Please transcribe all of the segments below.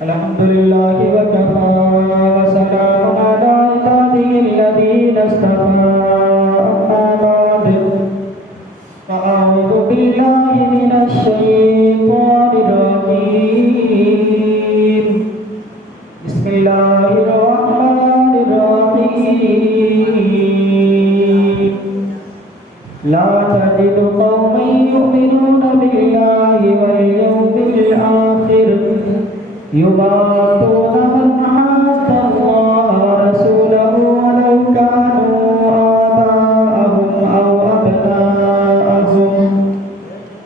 الحمد لله وكفى وسلام على عباده الذين اصطفى أما بعد فأعوذ بالله من الشيطان الرجيم بسم الله الرحمن الرحيم لا تجد قوما يؤمنون بالله واليوم الآخر يضاهئون من عاد الله ورسوله ولو كانوا آباءهم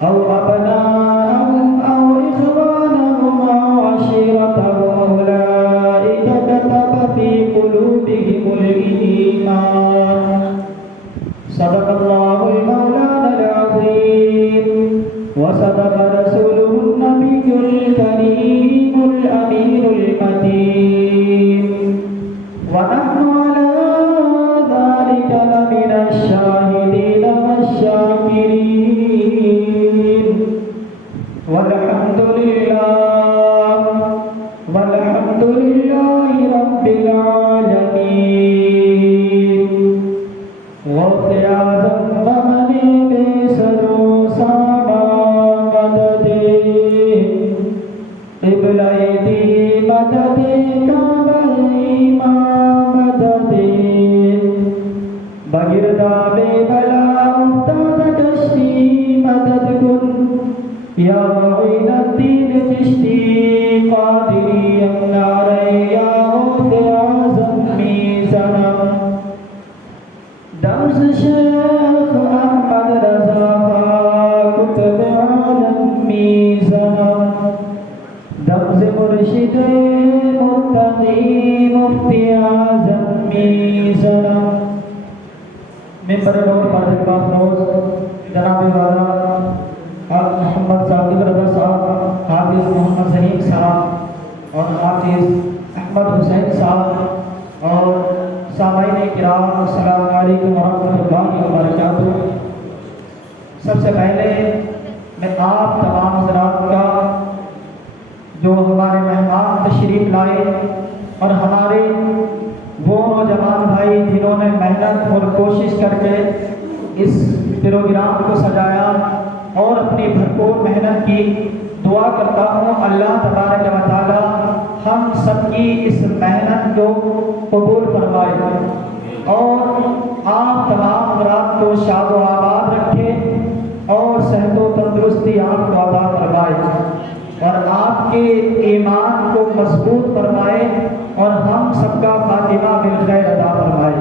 أو أبناءهم أو إخوانهم أو عشيرتهم أولئك كتب في قلوبهم الإيمان صدق الله المولانا العظيم وصدق رسوله النبي الكريم الأمين المتين ونحن على ذلك لمن الشاهدين والشاكرين والحمد لله رب العالمين غوث اعظم بمنی بے سرو ساما مدد قبلہ دی مدد کعبہ امام مدد بگرداب بلا افتاد کشتی مدد کن یا معین الدین چشتی قادری امنار یا غوث اعظم میزنم دمز شیخ احمد رضا کتب عالم میزنم دمز مرشد متقی مفتی اعظم میزنم ممبر نور پادر کافروز جناب والا محمد صادق رضا صاحب، حافظ محمد سلیم صاحب اور حافظ احمد حسین صاحب اور سامعین کرام، السلام علیکم ورحمۃ اللہ وبرکاتہ۔ سب سے پہلے میں آپ تمام حضرات کا جو ہمارے مہمان تشریف لائے اور ہمارے وہ نوجوان بھائی جنہوں نے محنت اور کوشش کر کے اس پروگرام کو سجایا اور اپنی بھرپور محنت کی، دعا کرتا ہوں اللہ تبارک و تعالی ہم سب کی اس محنت کو قبول فرمائے اور آپ تمام حضرات کو شاد و آباد رکھے اور صحت و تندرستی آپ کو عطا فرمائے اور آپ کے ایمان کو مضبوط فرمائے اور ہم سب کا خاتمہ بالخیر عطا فرمائے۔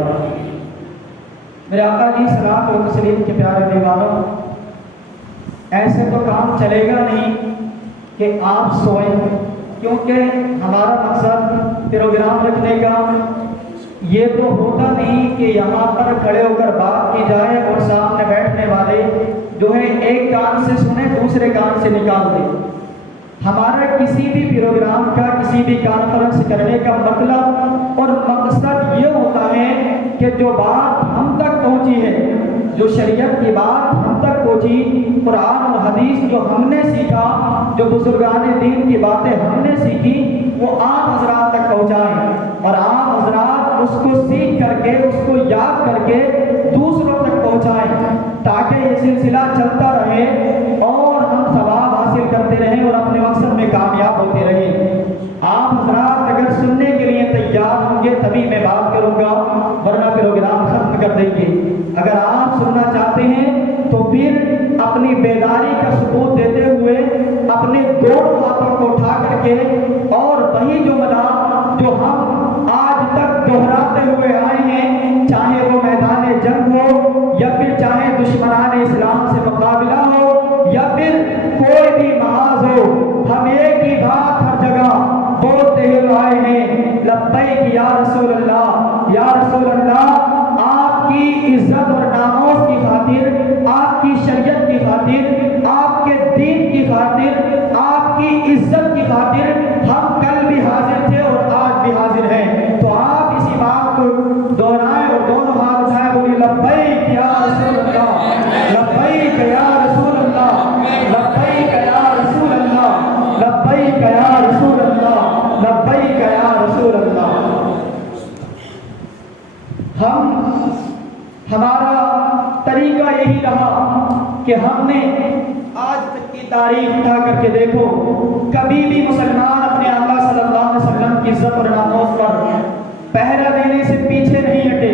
میرے آقا جی صلاۃ و تسلیم کے پیارے دیوانوں، ایسے تو کام چلے گا نہیں کہ آپ سوئیں، کیونکہ ہمارا مقصد پروگرام رکھنے کا یہ تو ہوتا نہیں کہ یہاں پر کھڑے ہو کر بات کی جائے اور سامنے بیٹھنے والے جو ہے ایک کان سے سنے دوسرے کان سے نکال دیں۔ ہمارا کسی بھی پروگرام کا، کسی بھی کانفرنس کرنے کا مطلب اور مقصد یہ ہوتا ہے کہ جو بات ہم تک پہنچی ہے، جو شریعت کی بات ہم تک پہنچی، قرآن اور حدیث جو ہم نے سیکھا، جو بزرگان دین کی باتیں ہم نے سیکھی، وہ عام حضرات تک پہنچائیں اور عام حضرات اس کو سیکھ کر کے، اس کو یاد کر کے دوسروں تک پہنچائیں، تاکہ یہ سلسلہ چلتا رہے اور ہم ثواب حاصل کرتے رہیں اور اپنے مقصد میں کامیاب ہوتے رہیں۔ آپ حضرات اگر سننے کے لیے تیار ہوں گے تبھی میں بات کروں گا، ورنہ پروگرام ختم کر دیں گے۔ اگر آپ سننا چاہتے ہیں تو پھر اپنی بیداری کا ثبوت دیتے ہوئے اپنے دونوں ہاتھوں کو اٹھا کر کے اور وہی جملہ جو ہم آج تک دہراتے ہوئے آئے ہیں، چاہے وہ میدان جنگ ہو یا پھر چاہے دشمنان اسلام سے مقابلہ ہو یا پھر کوئی بھی محاذ ہو، ہم ایک ہی بات ہر جگہ بولتے ہوئے آئے ہیں، لبیک یا رسول اللہ، یا رسول اللہ۔ آپ کی عزت اور ناموس کی خاطر، آپ کی شریعت کی خاطر، آپ کے دین کی خاطر، آپ کی عزت کی خاطر ہم کل بھی حاضر تھے اور آج بھی حاضر ہیں، تو آپ اسی بات کو دہرائیں اور دونوں ہاتھ اٹھائیں، بولیے لبیک یا رسول اللہ، لبیک یا رسول اللہ، لبیک یا رسول اللہ، لبیک یا رسول اللہ۔ کہ ہم نے آج تک کی تاریخ اٹھا کر کے دیکھو، کبھی بھی مسلمان اپنے آقا صلی اللہ علیہ وسلم کی عزت اور ناموس پر پہرا دینے سے پیچھے نہیں ہٹے۔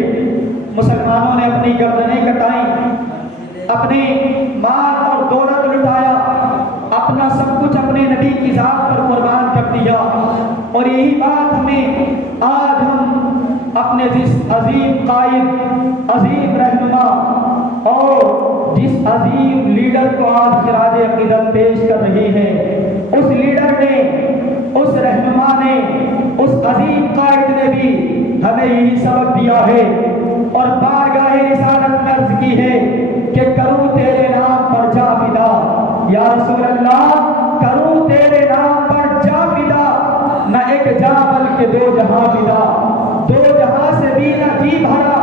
مسلمانوں نے اپنی گردنیں کٹائیں، اپنے مال اور دولت لٹایا، اپنا سب کچھ اپنے نبی کی ذات پر قربان کر دیا، اور یہی بات ہمیں آج ہم اپنے جس عظیم قائد، عظیم رہنما اور جس عظیم لیڈر کو آج خراج عقیدت پیش کر رہی ہے، اس لیڈر نے، اس رہنما نے، اس عظیم قائد نے بھی ہمیں یہی سبق دیا ہے اور بارگاہ رسالت میں عرض کی ہے کہ کروں تیرے نام پر جا فدا، یا رسول اللہ کروں تیرے نام پر جا فدا، نہ ایک جا بلکہ دو جہاں فدا، دو جہاں سے بھی نہ جی بھرا،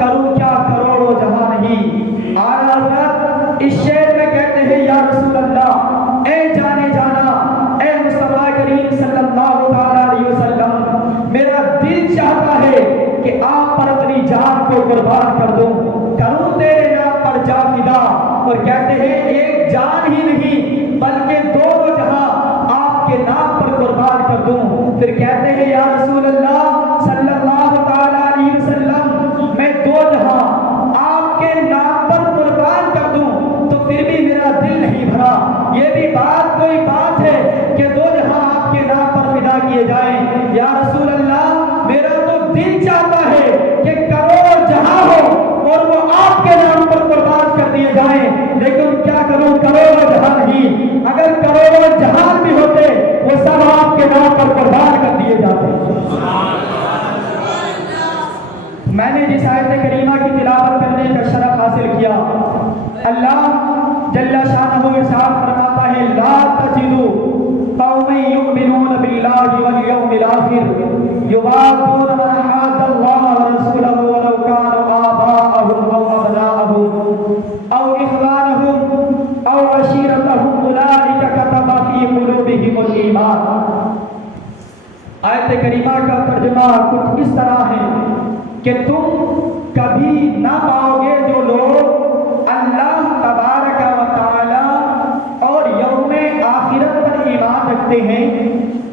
کروں کیا کروڑوں جہاں نہیں۔ آج حضرت اس شعر میں کہتے ہیں یا رسول اللہ، اے جانے جانا، اے مصطفیٰ کریم صلی اللہ علیہ وسلم، میرا دل چاہتا ہے کہ آپ پر اپنی جان کو قربان کر دوں، کروں تیرے نام پر جا فدا، اور کہتے ہیں ایک جان ہی نہیں بلکہ دو جہاں آپ کے نام پر قربان کر دوں۔ پھر کہتے ہیں یا رسول اللہ صلی اللہ علیہ وسلم، میں دو جہاں آپ کے نام پر قربان کر دوں تو پھر بھی میرا دل نہیں بھرا۔ یہ بھی بات کوئی بات ہے کہ دو جہاں آپ کے نام پر فدا کیے جائیں؟ یا رسول اللہ میرا تو دل چاہتا ہے کہ کروڑ جہاں ہو اور وہ آپ کے نام پر قربان کر دیے جائیں، لیکن کیا کروں، کروڑوں جہاں نہیں، اگر کروڑوں جہان بھی ہوتے وہ سب آپ کے نام پر قربان کر دیے جاتے۔ میں نے جس آیت کریمہ کی تلاوت کرنے کا شرف حاصل کیا، اللہ جل شانہ ارشاد فرماتا ہے لا تجدوا قوما یؤمنون باللہ والیوم الآخر یوادون من حاد اللہ ورسولہ ولو کانوا آباءہم او ابناءہم او اخوانہم او عشیرتہم اولئک کتب فی قلوبہم الایمان۔ آیت کریمہ کا ترجمہ کچھ اس طرح ہے کہ تم کبھی نہ پاؤ گے جو لوگ اللہ تبارک و تعالی اور یوم آخرت پر ایمان رکھتے ہیں،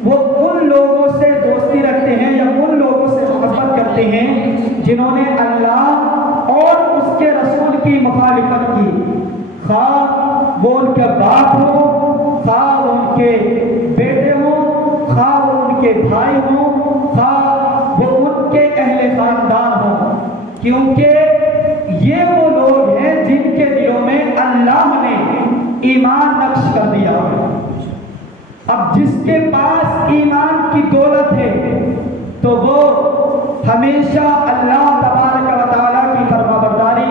وہ ان لوگوں سے دوستی رکھتے ہیں یا ان لوگوں سے محبت کرتے ہیں جنہوں نے اللہ اور اس کے رسول کی مخالفت کی، خواہ وہ ان کے باپ ہوں، خواہ وہ ان کے بیٹے ہوں، خواہ وہ ان کے بھائی ہوں، خواہ وہ ان کے اہل خاندان ہوں، کیونکہ یہ وہ لوگ ہیں جن کے دلوں میں اللہ نے ایمان نقش کر دیا۔ اب جس کے پاس ایمان کی دولت ہے تو وہ ہمیشہ اللہ تبارک و تعالیٰ کی فرما برداری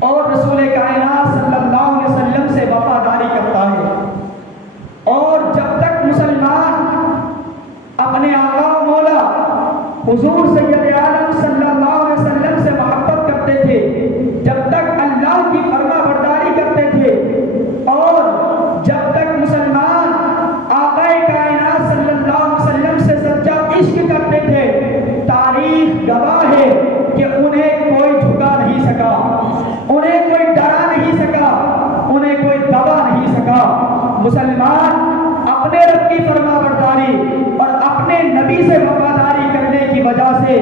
اور رسول کائنات صلی اللہ علیہ وسلم سے وفاداری کرتا ہے، اور جب تک مسلمان اپنے آقا و مولا حضور سید عالم صلی اللہ علیہ وسلم سے محبت کرتے تھے، جب تک اللہ کی فرما برداری کرتے تھے، اور جب تک مسلمان آقا کائنات صلی اللہ علیہ وسلم سے سچا عشق کرتے تھے، تاریخ گواہ ہے کہ انہیں کوئی جھکا نہیں سکا، انہیں کوئی ڈرا نہیں سکا، انہیں کوئی دبا نہیں سکا۔ مسلمان اپنے رب کی فرما برداری اور اپنے نبی سے وفاداری کرنے کی وجہ سے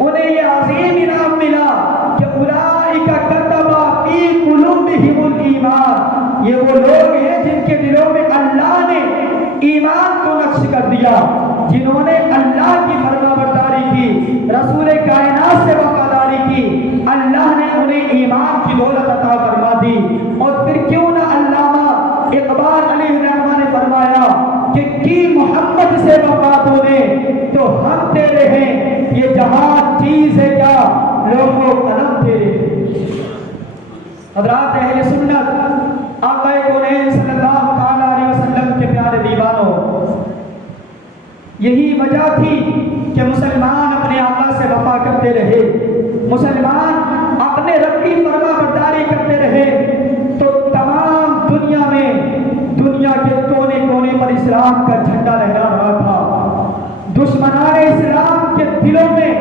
انہیں یہ عظیم انعام ملا کہ اولئک کتب فی قلوبہم الایمان، یہ وہ لوگ ہیں جن کے دلوں میں اللہ نے ایمان کو نقش کر دیا، جنہوں نے اللہ کی فرما برداری کی، رسول کائنات سے وفاداری کی، اللہ نے انہیں ایمان کی دولت عطا فرما دی۔ اور پھر کیوں نہ علامہ اقبال علیہ الرحمہ نے فرمایا کہ کی محمد سے وفا تو نے تو ہم تیرے ہیں، یہ جہاں چیز ہے کیا لوگوں قلم تیرے ہیں۔ حضرات اہل سنت آقا کونین صلی اللہ تعالی علیہ وسلم کے پیارے دیوانوں، یہی وجہ تھی کہ مسلمان اپنے آقا سے وفا کرتے رہے، مسلمان اپنے رب کی فرما برداری کرتے رہے، تو تمام دنیا میں، دنیا کے کونے کونے پر اسلام کا جھنڈا لہرا رہا تھا، دشمنان اسلام کے دلوں میں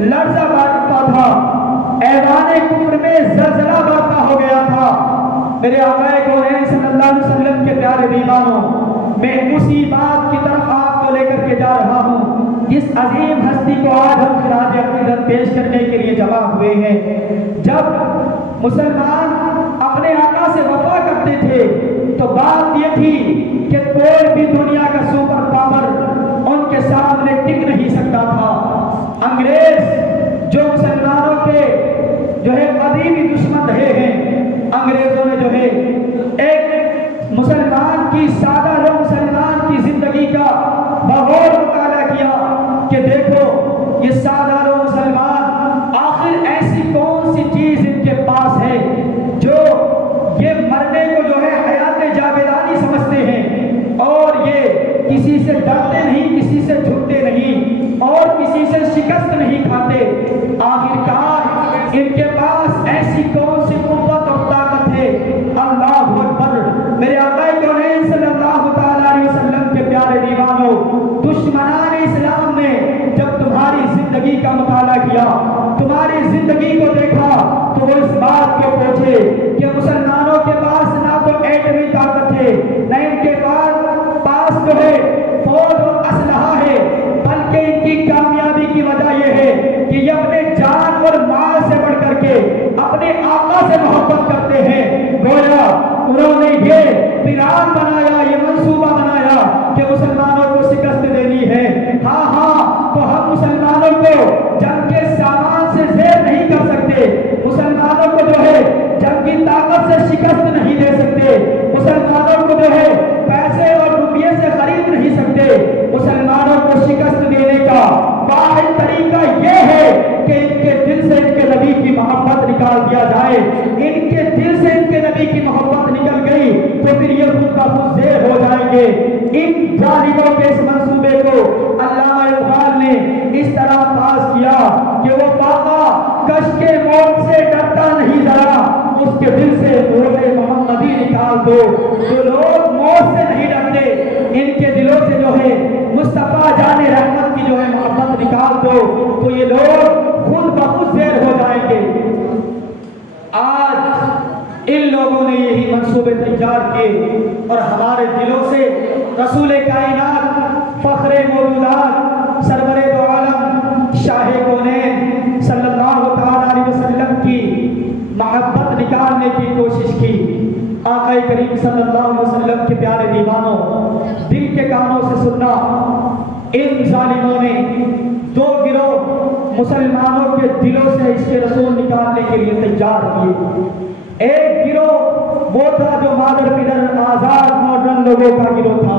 لرزہ برپا تھا، ایوان کفر میں زلزلہ برپا ہو گیا تھا، میرے آقا کونین صلی اللہ علیہ وسلم کے پیارے دیوانوں، میں اسی بات کی طرف آپ کو لے کر کے جا رہا ہوں جس عظیم ہستی کو آج ہم خراج عقیدت پیش کرنے کے لیے جمع ہوئے ہیں۔ جب مسلمان اپنے آقا سے وفا کرتے تھے تو بات یہ تھی کہ کوئی بھی دنیا کا سپر پاور ان کے سامنے ٹک نہیں سکتا تھا۔ انگریز جو مسلمانوں کے قدیمی دشمن رہے ہیں، انگریزوں نے ایک مسلمان کی سادہ لو مسلمان کی زندگی کا بغور مطالعہ کیا کہ دیکھو یہ سادہ لو مسلمان آخر ایسی کون سی چیز ان کے پاس ہے جو یہ مرنے کو حیات جاویدانی سمجھتے ہیں، اور یہ کسی سے ڈرتے نہیں، کسی سے جھکتے نہیں، اور کسی سے شکست نہیں کھاتے۔ آخرکار ان کے پاس ایسی کون سی قوت اور طاقت ہے؟ اللہ اکبر! میرے آقا کونین صلی اللہ تعالی علیہ وسلم کے پیارے دیوانوں، دشمنان اسلام نے جب تمہاری زندگی کا مطالعہ کیا، تمہاری زندگی کو دیکھا، تو وہ اس بات کو پوچھے کہ مسلمانوں کے پاس نہ تو ایٹمی طاقت ہے، نہ ان کے پاس فوج اور اسلحہ ہے، بلکہ ان کی کامیابی کی وجہ یہ ہے کہ یہ اپنے جان اور مال سے بڑھ کر کے اپنے آقا سے محبت کرتے ہیں۔ گویا انہوں نے یہ پلان بنایا، یہ منصوبہ بنایا کہ مسلمانوں کو شکست دینی ہے۔ ہاں تو ہم مسلمانوں کو جنگ کے سامان سے زیر نہیں کر سکتے، مسلمانوں کو جنگ کی طاقت سے شکست نہیں دے سکتے، مسلمانوں کو پیسے اور روپیے سے خرید نہیں سکتے۔ مسلمانوں کو شکست دینے کا واحد طریقہ یہ ہے کہ ان کے دل سے ان کے نبی کی محبت نکال دیا جائے۔ ان کے دل سے ان کے نبی کی محبت نکل گئی تو پھر یہ خود کا خود زیر ہو جائیں گے۔ ان ظالموں کے اس منصوبے کو علامہ اقبال نے اس طرح پاس کیا کہ وہ پاقا کش کے موت سے ڈرتا نہیں ذرا، اس کے دل سے روح محمدی نکال دو۔ جو لوگ موت سے نہیں ڈرتے، ان کے دلوں سے مصطفیٰ جان رحمت کی محبت نکال دو تو یہ لوگ خود بخود زیر ہو جائیں گے۔ آج ان لوگوں نے یہی منصوبے تیار کیے اور ہمارے دلوں سے رسول کائنات، فخر موجودات، سرور دو عالم، شاہ کونین صلی اللہ تعالی علیہ وسلم کی محبت نکالنے کی کوشش کی۔ آقا کریم صلی اللہ علیہ وسلم کے پیارے دیوانوں، دل کے کانوں سے سننا، ان ظالموں نے دو گروہ مسلمانوں کے دلوں سے عشق رسول نکالنے کے لیے تیار کیے۔ ایک گروہ وہ تھا جو مادر پدر آزاد ماڈرن لوگوں کا گروہ تھا۔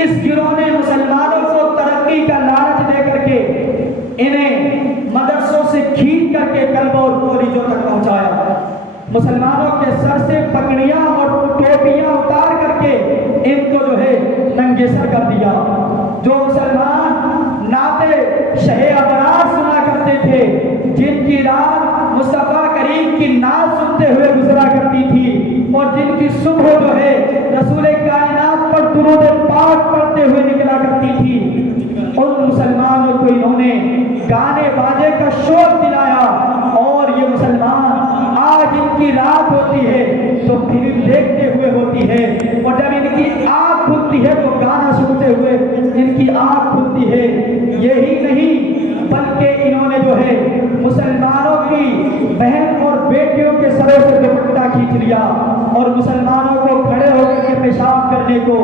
اس گروہ نے مسلمانوں کو ترقی کا لالچ دے کر کے انہیں مدرسوں سے کھینچ کر کے کلبوں اور کوریجوں تک پہنچایا، مسلمانوں کے سر سے پگڑیاں اور ٹوپیاں اتار کر کے ان کو ننگے سر کر دیا۔ جو مسلمان نعتِ شہ ابرار سنا کرتے تھے، جن کی رات مصطفیٰ کریم کی نعت سنتے ہوئے گزرا کرتی تھی، اور جن کی صبح رسول کائنات پر درود پاک پڑھتے ہوئے نکلا کرتی تھی، ان مسلمانوں کو انہوں نے گانے باجے کا شوق دلایا، اور یہ مسلمان آج ان کی رات ہوتی ہے تو فلم دیکھتے ہوئے ہوتی ہے، اور جب ان کی آنکھ کھلتی ہے تو گانا سنتے ہوئے ان کی آنکھ کھلتی ہے۔ یہی نہیں بلکہ انہوں نے مسلمانوں کی بہن اور بیٹیوں کے سروں سے دوپٹہ کھینچ لیا، اور مسلمانوں کو کھڑے ہو کر کے پیشاب کرنے کو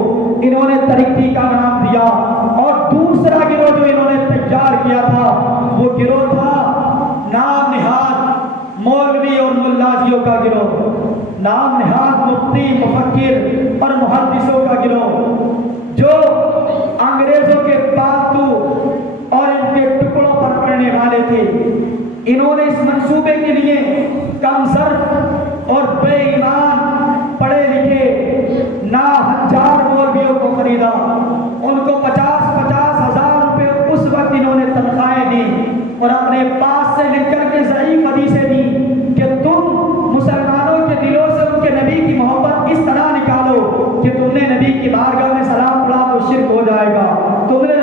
انہوں نے ترقی کا نام دیا۔ اور دوسرا گروہ جو انہوں نے تیار کیا تھا وہ گروہ تھا نام نہاد مولوی اور ملاجیوں کا گروہ، نام نہاد مفتی، مفکر اور محدثوں کا گروہ، جو انگریزوں کے پالتو اور ان کے ٹکڑوں پر پڑنے والے تھے۔ انہوں نے اس منصوبے کے لیے کم ظرف اور بے ایمان پڑھے لکھے ناہنجار مولویوں کو خریدا، ان کو 50-50 ہزار روپے اس وقت انہوں نے تنخواہیں دی، اور اپنے پاس سے لکھ کر کے ضعیف حدیثیں دی کہ تم مسلمانوں کے دلوں سے ان کے نبی کی محبت اس طرح نکالو کہ تم نے نبی کی بارگاہ میں سلام پڑھا تو شرک ہو جائے گا، تم نے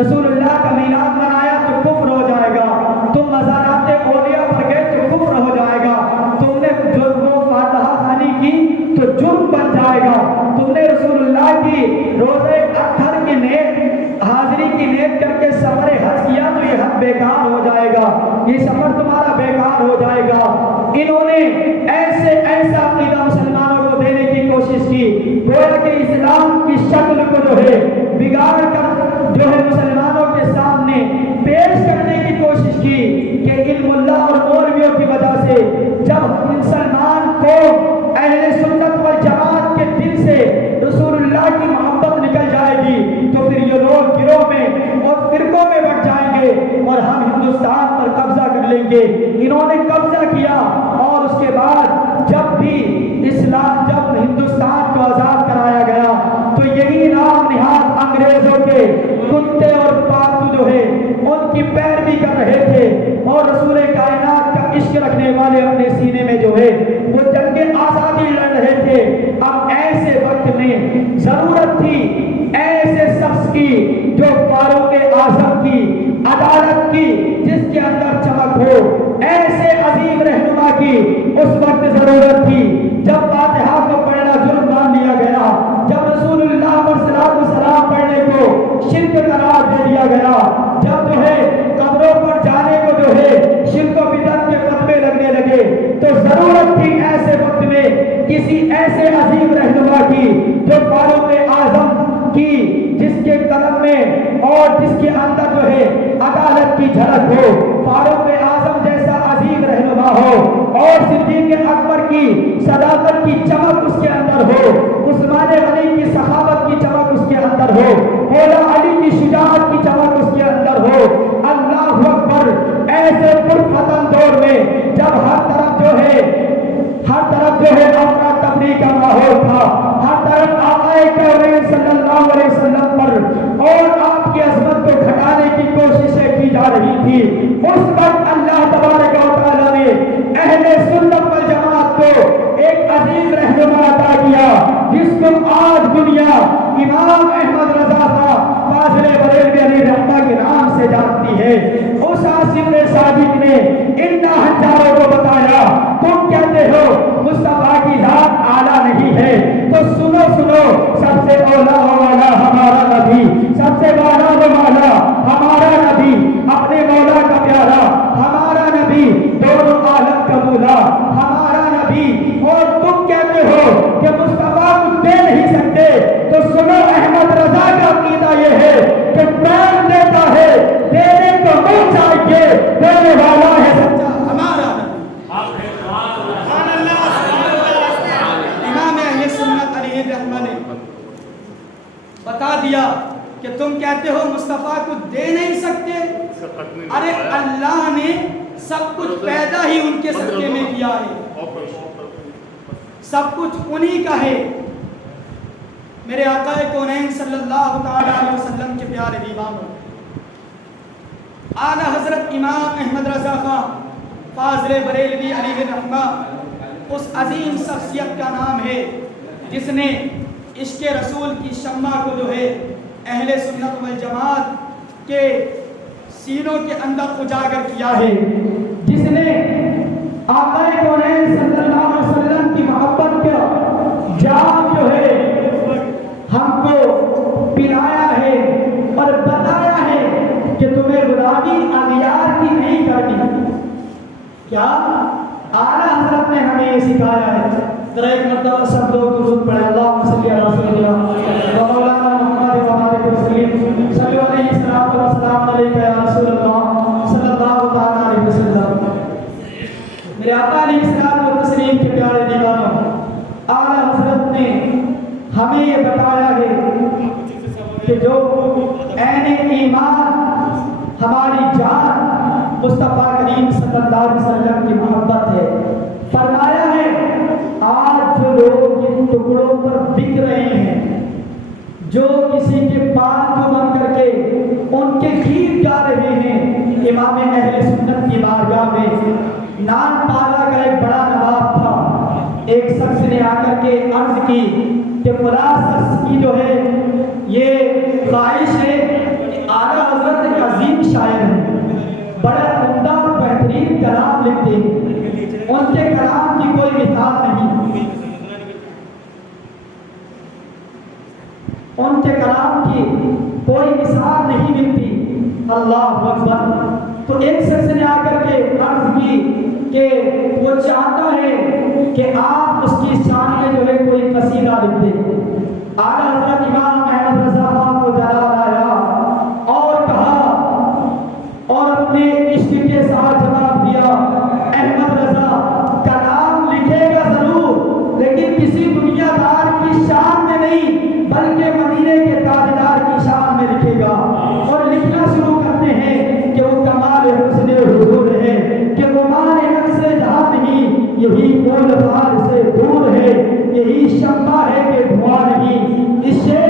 رسول اللہ کا میلاد منایا تو کفر ہو جائے گا، تم مزارات اولیاء پر گئے تو کفر ہو جائے گا، تم نے جو ہے کتے اور پالتو جو ہے ان کی پیروی کر رہے تھے، اور رسول کائنات کا عشق رکھنے والے اپنے سینے میں جو ہے وہ جنگ آزادی لڑ رہے تھے۔ اب ایسے وقت میں ضرورت تھی ایسے شخص کی جو فاروق اعظم کی عدالت کی، جس کے اندر چمک ہو، ایسے عظیم رہنما کی اس وقت ضرورت تھی جب فاتحہ کو پڑھنا جرم مان لیا گیا، جب رسول اللہ پر صلاۃ و سلام پڑھنے کو شرک قرار دے دیا گیا، جب جو ہے قبروں پر جانے کو جو ہے شرک و بدعت کے فتوے لگنے لگے، تو ضرورت تھی ایسے وقت میں کسی ایسے عظیم رہنما کی جو فاروق اعظم کی، جس کے قلم میں اور جس کے اندر جو ہے عدالت کی جھلک ہو، فاروق اعظم جیسا عظیم رہنما ہو، اور صدیق اکبر کی صداقت کی چمک اس کے اندر ہو، عثمان غنی کی صحابت کی چمک اس کے اندر ہو، مولا علی کی شجاعت کی چمک اس کے اندر ہو۔ اللہ اکبر! ایسے پرفتن دور میں جب ہر طرف جو ہے اپنا تفریح کا ماحول تھا، ہر طرف آقا کونین صلی اللہ علیہ وسلم پر اور آپ کی عظمت کو گھٹانے کی کوششیں کی جا رہی تھی، اس وقت اللہ تبارک و تعالیٰ نے اہل سنت والجماعت کو ایک عظیم رہنما عطا کیا، جس کو آج دنیا امام احمد رضا خان فاضل بریلوی علیہ رحمہ کے نام سے جانتی ہے۔ اس عاصم صادق نے ان ہزاروں کو بتایا، تم کہتے ہو مصطفیٰ کی ذات اعلیٰ نہیں ہے، تو سنو سب سے اولا و والا ہمارا نبی، سب سے والا و والا ہمارا نبی، اپنے مولا کا پیارا ہمارا نبی، دونوں عالم کا مولا ہمارا نبی، اور تم کہتے ہو کہ مصطفیٰ کو دے نہیں سکتے، تو سنو احمد رضا کا عقیدہ یہ ہے کہ کون دیتا ہے، دینے کو منہ چاہیے، دینے والا ہے سچا ہمارا نبی۔ امام اہل سنت علیہ الرحمہ نے بتا دیا کہ تم کہتے ہو مصطفیٰ کو دے نہیں سکتے، ارے اللہ نے سب کچھ پیدا ہی ان کے صدقے میں کیا ہے، سب کچھ انہی کا ہے۔ میرے آقا کونین صلی اللہ تعالی علیہ وسلم کے پیارے دیوانوں، اعلیٰ حضرت امام احمد رضا خان فاضل بریلوی علیہ الرحمہ اس عظیم شخصیت کا نام ہے جس نے عشق رسول کی شمع کو جو ہے اہل سنت والجماعت کے سینوں کے اندر اجاگر کیا ہے، جس نے آقا کونین صلی اللہ علیہ وسلم کی محبت کا جام جو ہے ہم کو پلایا ہے اور بتایا ہے کہ تمہیں غلامی اغیار کی نہیں کرنی۔ کیا اعلیٰ حضرت نے ہمیں یہ سکھایا ہے؟ ذرا ایک مرتبہ سب لوگ درود پڑھیں، اللہم صلی علی سیدنا مولانا محمد و آلہ وسلم، صلو علیہ الصلوۃ والسلام علیک یا رسول اللہ صلی اللہ تعالی علیہ وسلم۔ میرے آقا علیہ الصلوۃ والتسلیم کے پیارے دیوانوں، اعلیٰ حضرت نے ہمیں یہ بتایا ہے کہ جو عین ایمان ہماری جان مصطفیٰ کریم صلی اللہ علیہ وسلم کی محبت ہے، فرمایا ہے آج جو لوگ ان ٹکڑوں پر بک رہے ہیں، جو کسی کے پالتو بن کر کے ان کے گیت گا رہے ہیں، امام اہل سنت کی بارگاہ میں نان پالا کا ایک بڑا نواب تھا، ایک شخص نے آ کر کے عرض کی کہ فلاں شخص کی جو ہے یہ خواہش ہے کہ اعلیٰ حضرت ایک عظیم شاعر ہیں، بڑا عمدہ اور بہترین کلام لکھتے ہیں، ان کے کلام کی کوئی مثال نہیں، ان کے کلام کی کوئی مثال نہیں ملتی۔ اللہ اکبر! تو ایک شخص نے آ کر کے عرض کی کہ وہ چاہتا ہے کہ آپ اس کی شان میں جو ہے کوئی قصیدہ لکھ دیں۔ اعلیٰ حضرت امام احمد رضا خان کو جلال آیا اور کہا اور اپنے عشق کے ساتھ جواب دیا، احمد رضا کلام لکھے گا ضرور، لیکن کسی دنیا دار کی شان میں نہیں بلکہ مدینے کے تاجدار کی شان میں لکھے گا، اور لکھنا شروع کرتے ہیں کہ وہ کمال حسن حضور ہے، کہ گمان نقص جہاں نہیں، یہی بول بال سے دور ہے، یہی شمع ہے کہ دھواں نہیں۔ اس شعر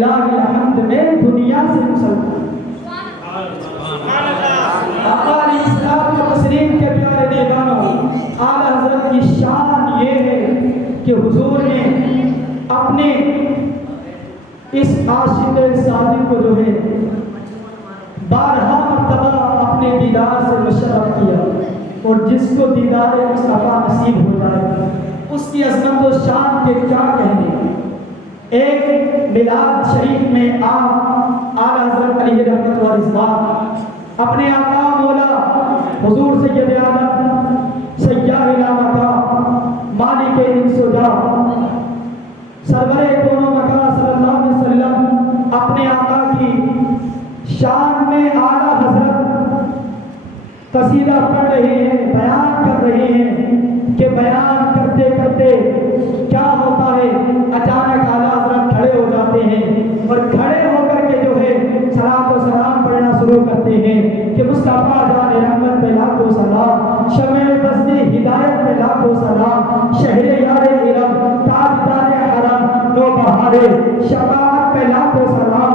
وللہ الحمد میں دنیا سے مسلمان۔ آقا علیہ السلام و تسلیم کے پیارے دیوانوں، اعلیٰ حضرت کی شان یہ ہے کہ حضور نے اپنے اس عاشق صادق کو جو ہے بارہا مرتبہ اپنے دیدار سے مشرف کیا، اور جس کو دیدار مصطفیٰ نصیب ہو جائے اس کی عظمت و شان کے کیا کہنے۔ ایک میلاد شریف میں آپ اعلیٰ حضرت علیہ رحمت و رضوان اپنے آقا مولا حضور سید عالم سیاح الامتا مالک انس و جاہ سرور کون و مکان صلی اللہ علیہ وسلم اپنے آقا کی شان میں اعلیٰ حضرت قصیدہ پڑھ رہے ہیں، بیان کر رہے ہیں کہ بیان کرتے کرتے کیا ہوتا ہے، اچانک اعلیٰ حضرت کھڑے ہو جاتے ہیں اور کھڑے ہو کر کے جو ہے صلاۃ و سلام پڑھنا شروع کرتے ہیں کہ مصطفیٰ جان رحمت پہ لاکھوں سلام، شمع بستی ہدایت پہ لاکھوں سلام، شہر یار علم تاجدار حرم نوبہار شفاعت پہ لاکھوں سلام،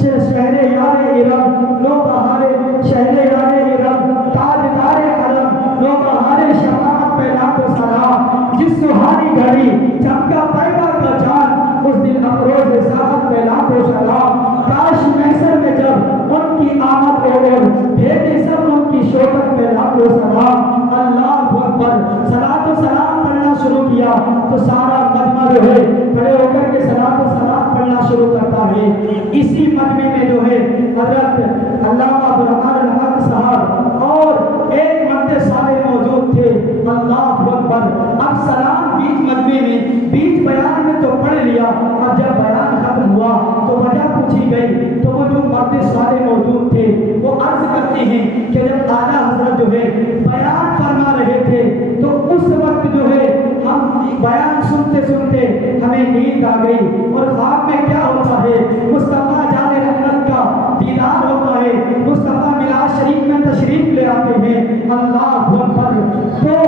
شہر یار علم نوبہار شہر یار علم تاجدار حرم نوبہار شفاعت پہ لاکھوں سلام، جس سہانی گھڑی چمکا پیدا کا چاند اس دن افروز ساعت پہ لاکھوں سلام، کاش محشر میں جب ان کی آمد اور بھیجے سب ان کی شوکت پہ لاکھوں سلام، اللہ اکبر، صلاۃ و سلام پڑھنا شروع کیا تو سارا مجمع جو ہے کھڑے ہو کر کے صلاۃ و سلام پڑھنا شروع کرتا ہے۔ اسی مجمع میں جو ہے حضرت علامہ برہان الحق صاحب اور ایک مرد صالح موجود تھے، اللہ اکبر۔ اب سلام بیچ مجمع میں بیچ بیان میں تو پڑھ لیا، اب جب بیان ختم ہوا تو وجہ پوچھی گئی تو وہ جو مرد صالح موجود تھے وہ عرض کرتے ہیں کہ جب اعلیٰ حضرت جو ہے بیان فرما رہے تھے تو اس وقت جو ہے ہم بیان سنتے سنتے ہمیں نیند آ گئی، اور خواب میں کیا ہوتا ہے، مصطفیٰ جان رحمت کا دیدار ہوتا ہے، مصطفیٰ میلاد شریف میں تشریف لے آتے ہیں، اللہ اکبر۔ تو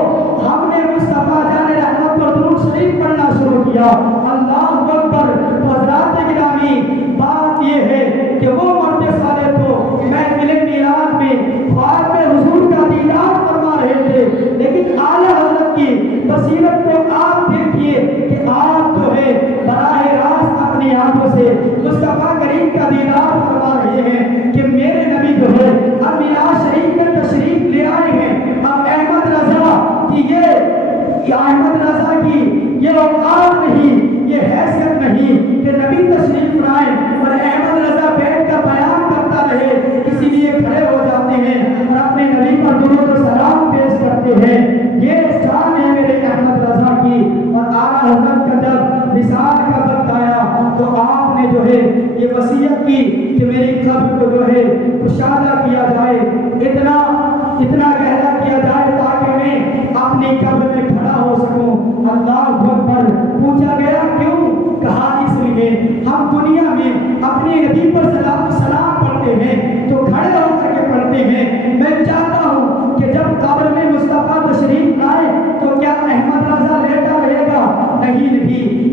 ہم نے مصطفیٰ جان رحمت پر درود شریف پڑھنا شروع کیا، اللہ اکبر۔ حضرات گرامی، بات یہ ہے کہ وہ مرد صالح تو محفل میلاد میں خواب میں حضور کا دیدار فرما رہے تھے، لیکن اعلیٰ حضرت کی بصیرت کو آپ دیکھیے کہ آپ جو ہے براہ راست اپنی آنکھوں سے مصطفیٰ کریم کا دیدار فرما رہے ہیں کہ میرے نبی جو ہے اب میلاد شریف میں تشریف لے آئے ہیں۔ اب احمد رضا کی احمد رضا کی یہ اوقات نہیں، یہ حیثیت نہیں کہ نبی تشریف لائے اور احمد رضا بیٹھ کر بیان کرتا رہے، اسی لیے کھڑے ہو جاتے ہیں اور اپنے نبی پر درود و سلام پیش کرتے ہیں۔ یہ شان ہے میرے احمد رضا کی۔ اور اعلیٰ حضرت کا جب وصال کا وقت آیا تو آپ نے جو ہے یہ وصیت کی کہ میری قبر کو جو ہے کشادہ کیا جائے، اتنا گہرا کیا جائے تاکہ میں اپنی قبر میں کھڑا ہو سکوں، اللہ اکبر۔ پوچھا گیا کیوں؟ کہا اس لیے ہم دنیا میں اپنے نبی پر صلاۃ و سلام پڑھتے ہیں تو کھڑے ہو کر کے پڑھتے ہیں، میں چاہتا ہوں کہ جب قبر میں مصطفیٰ تشریف لائے تو کیا احمد رضا لیٹا رہے گا؟ نہیں،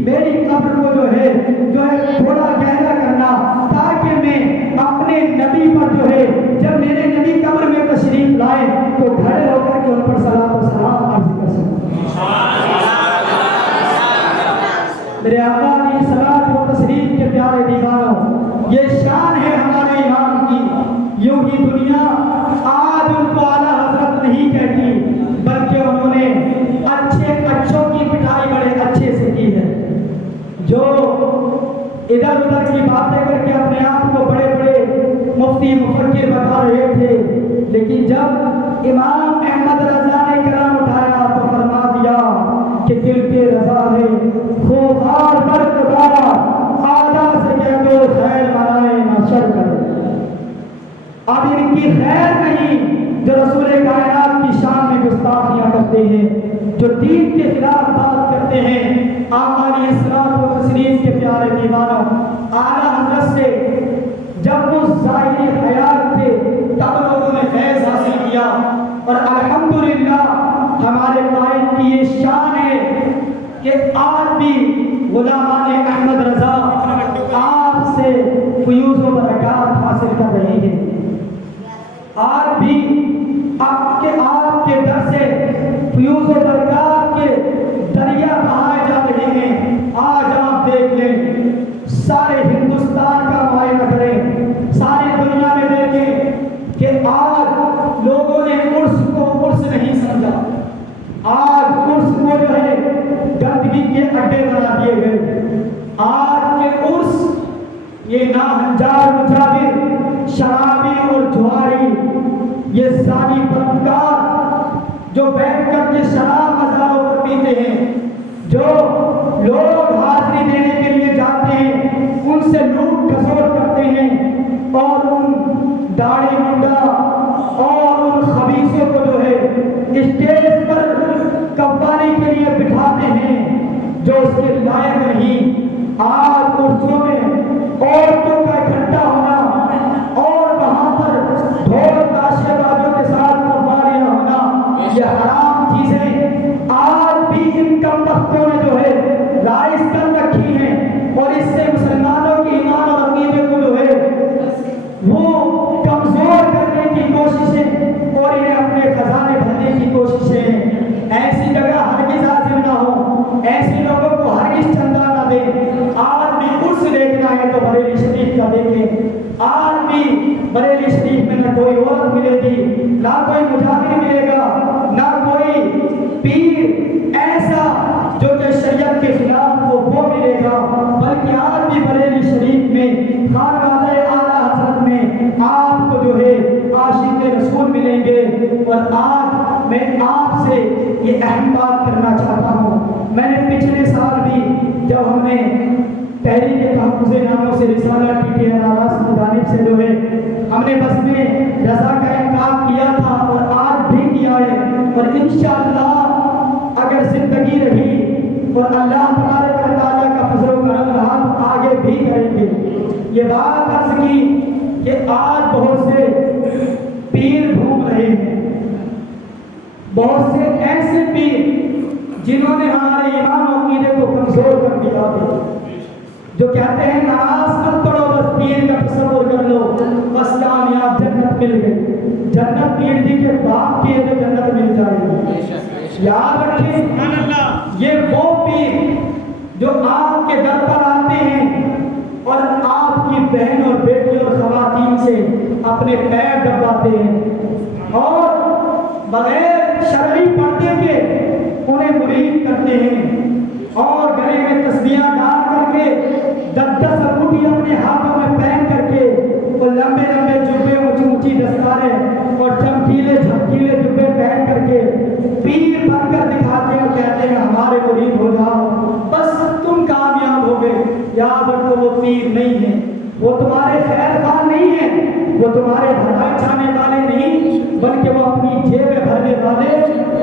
میری قبر کو جو ہے تھوڑا گہرا کرنا تاکہ میں اپنے نبی پر جو ہے جب میرے نبی قبر میں تشریف لائے تو کھڑے ہو کر کے ان پر صلاۃ و سلام عرض کر سکوں۔ میرے آقا علیہ الصلوۃ والتسلیم کے پیارے دیوانوں، یہ شان ہے ہمارے امام کی۔ یوں ہی دنیا آج ان کو اعلیٰ حضرت نہیں کہتی، بلکہ انہوں نے اچھوں کی پٹائی بڑے اچھے سے کی ہے۔ جو ادھر ادھر کی باتیں کر کے اپنے آپ کو بڑے بڑے مفتی مفکر بتا رہے تھے، لیکن جب امام احمد رضا نے کلام اٹھایا تو فرما دیا کہ دل پہ رضا ہے، خوخار مرد بارا آدھا سے کہہ دو خیر منائے نہ شر کرے۔ اب ان کی خیر نہیں جو رسول کائنات کی شان میں گستاخیاں کرتے ہیں، جو دین کے خلاف بات کرتے ہیں۔ آقا علیہ الصلوۃ والتسلیم کے پیارے دیوانوں، اعلیٰ حضرت سے جب وہ ظاہری حیات تھے تب لوگوں نے فیض حاصل کیا، اور الحمدللہ ہمارے قائد کی یہ شان ہے کہ آج بھی غلامان احمد رضا سارے ہندوستان کا معائنہ کریں، ساری دنیا میں دیکھیں کہ آج لوگوں نے عرس کو عرس نہیں سمجھا، آج عرس کو جو ہے گندگی کے اڈے بنا دیے گئے۔ آج کے عرس یہ ناہنجار مجاہر، شرابی اور جواری، یہ زانی بدکار جو بیٹھ کر کے شراب مزاروں پر پیتے ہیں، جو لوگ حاضری دینے کے لیے جاتے ہیں ان سے لوٹ کھسوٹ کرتے ہیں اور ان داڑھی منڈا اور ان خبیثوں کو جو ہے اسٹیج پر قوالی کے لیے بٹھاتے ہیں جو اس کے لائق نہیں۔ آج عرسوں میں عورتوں کا اکٹھا ہونا اور وہاں پر ڈھول تاشے بازوں کے ساتھ قوالیاں ہونا، یہ حرام چیزیں آج بھی ان کم بختوں نے جو ہے رائج کر رکھی ہیں، اور اس سے مسلمانوں کی ایمان اور عقیدے کو جو ہے وہ کمزور کرنے کی کوششیں اور انہیں اپنے خزانے بھرنے کی کوششیں۔ ایسی جگہ ہرگز حاضر نہ ہو، ایسے لوگوں کو ہرگز چندہ نہ دیں۔ آج بھی عرس دیکھنا ہے تو بریلی شریف کا دیکھیں، آج بھی بریلی شریف میں نہ کوئی عورت ملے گی، نہ کوئی مجاہر ملے گا، نہ کوئی پیر ایسا جو کہ شریعت کے خلاف وہ ملے گا، بلکہ آج بھی بریلی شریف میں خانقاہ اعلیٰ حضرت میں آپ کو جو ہے عاشق رسول ملیں گے۔ اور آج میں آپ سے یہ اہم بات کرنا چاہتا ہوں، میں نے پچھلے سال بھی جب ہم نے تحریک تحفظ ناموں سے رسالہ ٹی ٹی آراس کی جانب سے جو ہے ہم نے بس میں رضا کا انعقاد کیا تھا اور آج بھی کیا ہے، اور انشاءاللہ اگر زندگی رہی اور اللہ تبارک و تعالیٰ کا فضل و کرم رہا تو آگے بھی کریں گے۔ یہ بات عرض کی کہ آج بہت سے پیر گھوم رہے ہیں، بہت سے ایسے پیر جنہوں نے ہمارے ایمان و عقیدے کو کمزور کر دیا ہے، جو کہتے ہیں نماز مت پڑھو بس پیر کا تصور کر لو بس کامیاب جنت مل گئی۔ جنت پیر جی کے باپ کی ہے تو جنت مل جائے گی۔ یاد رکھیں یہ وہ پیر جو آپ کے در پر آتے ہیں اور آپ کی بہن اور بیٹی اور خواتین سے اپنے پیر دباتے ہیں اور بغیر شرعی پردے کے انہیں مرید کرتے ہیں، اور گلے میں تسبیحاں ڈال کر کے 10 انگوٹھی اپنے ہاتھوں میں پہن کر کے وہ لمبے لمبے جبے اونچی اونچی دستاریں اور چمکیلے جھمکیلے جبے پہن کر کے پیر بن کر دکھاتے ہیں اور کہتے ہیں ہمارے مرید ہو جاؤ بس تم کامیاب ہو گئے۔ یاد رکھو وہ پیر نہیں ہے، وہ تمہارے خیر خواہ نہیں ہے، وہ تمہارے بھلائی چاہنے والے نہیں، بلکہ وہ اپنی جیبیں بھرنے والے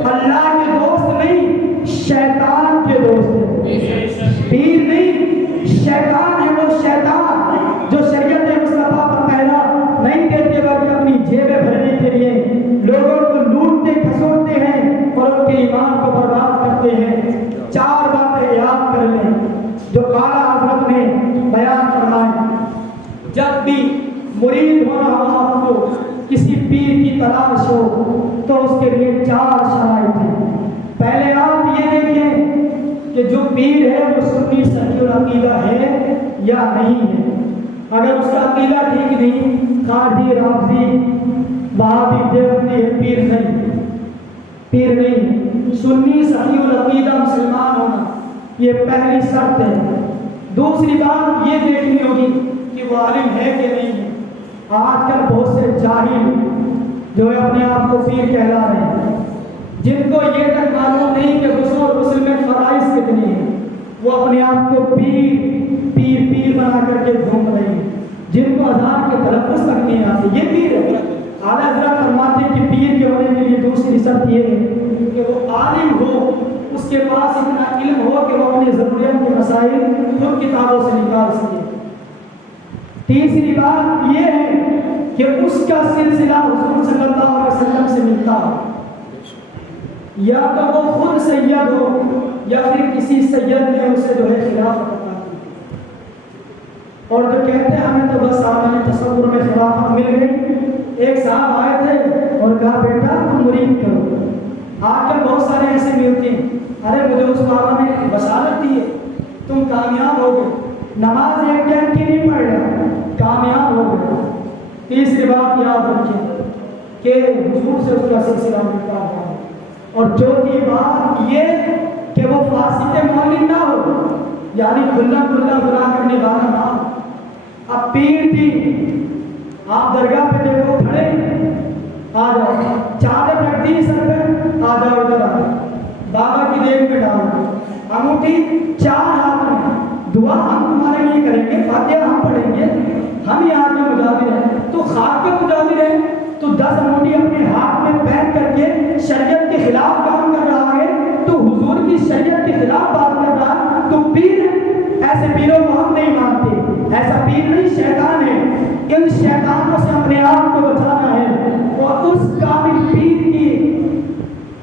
اللہ کے دوست نہیں، شیطان کے دوست ہیں۔ پیر نہیں، شیطان ہے وہ شیطان جو شریعت مصطفیٰ پر پہلا نہیں دیتے بلکہ اپنی جیبیں بھرنے کے لیے لوگوں کو لوٹتے کھسوٹتے ہیں اور ان کے ایمان کو برباد کرتے ہیں۔ 4 باتیں یاد کر لیں جو اعلیٰ حضرت نے بیان فرمائیں۔ جب بھی مرید ہونا ہو آپ کو، کسی پیر کی تلاش ہو تو اس کے لیے 4 شرائط ہیں۔ پہلے آپ یہ دیکھیں کہ جو پیر ہے وہ سنی صحیح العقیدہ ہے یا نہیں ہے۔ اگر اس کا عقیدہ ٹھیک نہیں، خارجی رافضی وہابی دیوبندی ہے، پیر نہیں، سنی صحیح العقیدہ مسلمان ہونا یہ پہلی شرط ہے۔ دوسری بات یہ دیکھنی ہوگی کہ وہ عالم ہے کہ نہیں ہے۔ آج کل بہت سے جاہل جو اپنے آپ کو پیر کہلا رہے ہیں، جن کو یہ تک معلوم نہیں کہ غسل اور غسل میں فرائض کتنے ہیں، وہ اپنے آپ کو پیر بنا کر کے گھوم رہے ہیں، جن کو اذان کے تلفظ تک نہیں آتے، یہ پیر ہے۔ اعلیٰ حضرت فرماتے ہیں کہ پیر کے ہونے کے لیے دوسری شرط یہ ہے کہ وہ عالم ہو، اس کے پاس اتنا علم ہو کہ وہ اپنی ضروریات کے مسائل خود کتابوں سے نکال سکے۔ تیسری بات یہ ہے کہ اس کا سلسلہ حضور صلی اللہ علیہ وسلم سے ملتا ہو، یا تو وہ خود سید ہو یا پھر کسی سید نے اسے جو ہے خلافت عطا کی۔ اور جو کہتے ہیں ہمیں تو بس عالم تصور میں خلافت مل گئی۔ ایک صاحب آئے تھے اور کہا بیٹا تم مرید کرو۔ آج کل بہت سارے ایسے ملتے ہیں، ارے مجھے اس بابا نے بشارت دی ہے، تم کامیاب ہو گئے، نماز ایک ٹائم کی نہیں پڑھ رہا، کامیاب ہو گیا۔ تیسری بات یاد رکھیں کہ حضور سے اس کا سلسلہ ملتا ہے، اور چوتھی بات یہ کہ وہ فاسق مومن نہ ہو، یعنی کھلا کھلا گناہ کرنے والا نہ ہو۔ اب پیر تھی، آپ درگاہ پہ دیکھو کھڑے، آ جاؤ، چادر رکھ دی سر پہ، آ جاؤ ادھر آ جاؤ، بابا کی دیکھ میں ڈال دو، انگوٹھی چار ہاتھ میں، دعا ہم تمہارے لیے کریں گے، فاتحہ ہم پڑھیں گے، ہم یہاں کے مجاور ہیں، تو خاک کے مجاور ہیں، تو 10 انگوٹھی اپنے ہاتھ میں پہن کر کے شریعت کے خلاف کام کر رہا ہے، تو حضور کی شریعت کے خلاف بات کر رہا ہے، تو پیر ایسے پیروں کو ہم نہیں مانتے، ایسا پیر نہیں، شیطان ہے، ان شیطانوں سے اپنے آپ کو بچانا ہے، اور اس کامل پیر کی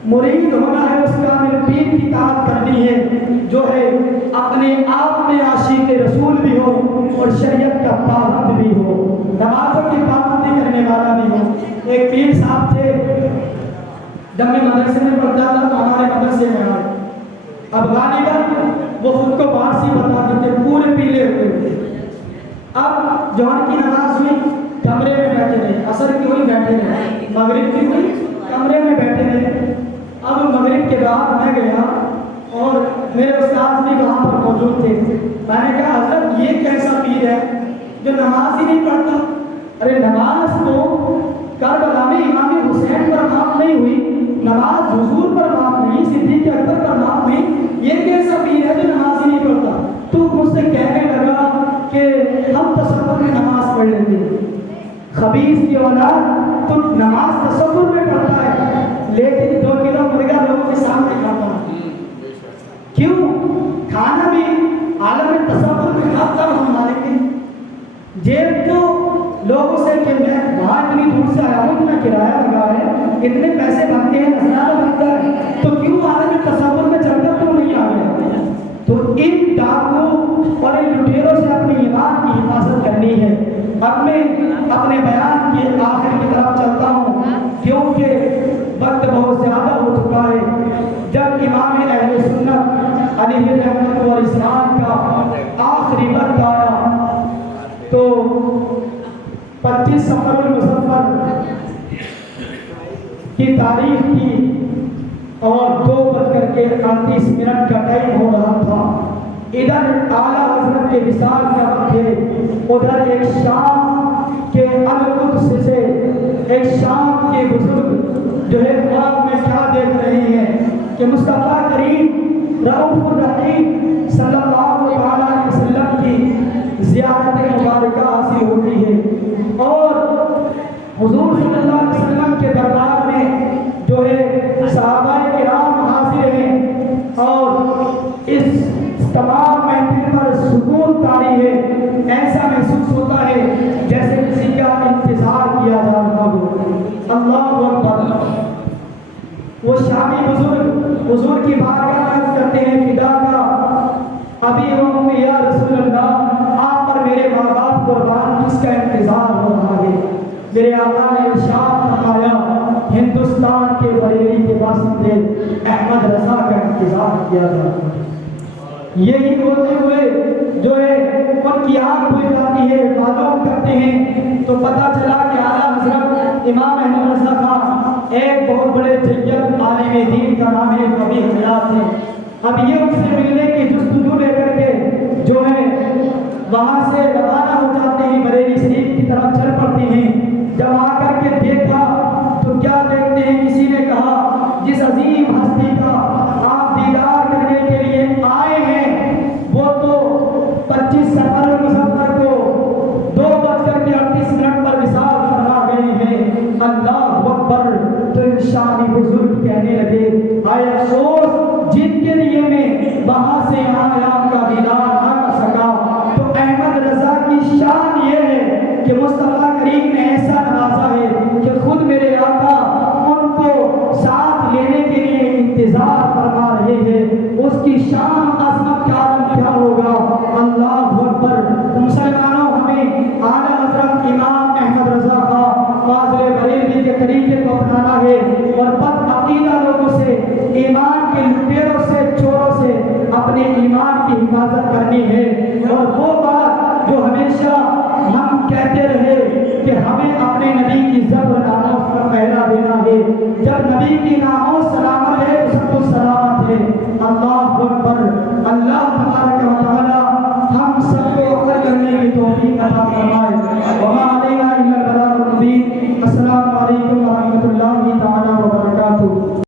مرید ہونا ہے، اس کامل پیر کی اطاعت کرنی ہے جو ہے اپنے آپ میں عاشق رسول بھی ہو اور شریعت کا پابند بھی ہو، نمازوں کی پابندی کرنے والا بھی ہو۔ ایک پیر صاحب تھے، جب میں مدرسے میں پڑھتا تھا تو ہمارے مدرسے میں آئے، اب غالباً وہ خود کو بارسی بتاتے تھے، پورے پیلے ہوئے تھے۔ اب جوہر کی نماز ہوئی، کمرے میں بیٹھے رہے، عصر کی ہوئی بیٹھے رہے، مغرب کی ہوئی کمرے میں بیٹھے رہے۔ اب مغرب کے بعد میں گیا اور میرے استاد بھی وہاں پر موجود تھے، میں نے کہا حضرت یہ کیسا پیر ہے جو نماز ہی نہیں پڑھتا؟ ارے نماز تو کربلا میں امام حسین پر معاف نہیں ہوئی، نماز حضور پر معاف نہیں، صدیق اکبر پر معاف نہیں، یہ کیسا پیر ہے جو نماز ہی نہیں پڑھتا؟ تو مجھ سے کہنے لگا کہ ہم تصور میں نماز پڑھ لیتے ہیں، خبیث کی اولاد تو نماز تصور میں پڑھتا ہے، لیکن 2 کلو مرغا لوگوں کے سامنے کھاتا ہے، کیوں؟ کھانا بھی عالم تصور میں کھاتا ہم مانیں گے، جیب تو لوگوں سے کہ میں وہاں اتنی دور سے آیا ہوں، اتنا کرایہ لگا ہے، اتنے پیسے بنتے ہیں، ہزاروں بنتا ہے، تو کیوں عالم تصور میں چڑھ کر کیوں نہیں آ گیا؟ تو ان ڈاکو اور ان لٹیروں سے اپنی ایمان کی حفاظت کرنی ہے۔ اب میں اپنے بیان کے آخر کی طرف چلتا ہوں، کیونکہ وقت بہت زیادہ ہو چکا ہے۔ جب امام اہل سنت علیہ رحمۃ والاسلام کا آخری وقت آیا تو 25 سفر المظفر کی تاریخ کی اور 2:38 کا ٹائم ہو رہا تھا، ادھر اعلیٰ حضرت کے وصال کا وقت ہے، ادھر ایک شام کے القدس سے ایک شام کے بزرگ جو ہے خواب میں کیا دیکھ رہے ہیں کہ مصطفیٰ کریم رؤوف الرحیم صلی اللہ علیہ وسلم کی زیارت مبارکہ حاصل ہوتی ہے، اور حضور صلی اللہ علیہ وسلم کے دربار میں جو ہے صحابہ کرام حاضر ہیں، اور اس تمام محفل پر سکون طاری ہے، ایسا محسوس ہوتا ہے جیسے کسی کا انتظار کیا جا رہا ہو۔ اللہ اکبر۔ وہ شامی بزرگ حضور کی بارگاہ میں عرض کرتے ہیں فدا کا ابھی ہم یا رسول اللہ، آپ پر میرے ماں باپ قربان، کس کا انتظار ہو رہا ہے؟ میرے آقا نے ارشاد فرمایا ہندوستان کے بریلی کے باشندے احمد رضا کا انتظار کیا جا رہا ہے۔ یہی ہوتے ہوئے جو ہے ان کی آنکھ کھل جاتی ہے، معلوم کرتے ہیں تو پتہ چلا کہ اعلیٰ حضرت امام احمد رضا خان ایک بہت بڑے جید عالم دین کا نام ہے، کبھی حیات ہے۔ اب یہ ان سے ملنے کی جستجو لے کر کے جو ہے وہاں سے روانہ ہو جاتے ہیں، بریلی شریف کی طرف چل پڑتے ہیں۔ جب آ کر کے دیکھا تو کیا دیکھتے ہیں، کسی نے کہا جس عظیم ہستی کا آپ دیدار کرنے کے لیے آئے ہیں وہ تو 25 سفر المظفر کو 2:38 پر وصال فرما گئے ہیں۔ اللہ اکبر۔ تو ان شامی بزرگ کہنے لگے آئے افسوس جن کے لیے میں وہاں سے یہاں آپ کا دیدار نہ کر سکا۔ تو احمد رضا کی شان یہ ہے کہ مصطفیٰ کریم نے ایسا نوازا ہے کہ جب نبی کی نام و سلامت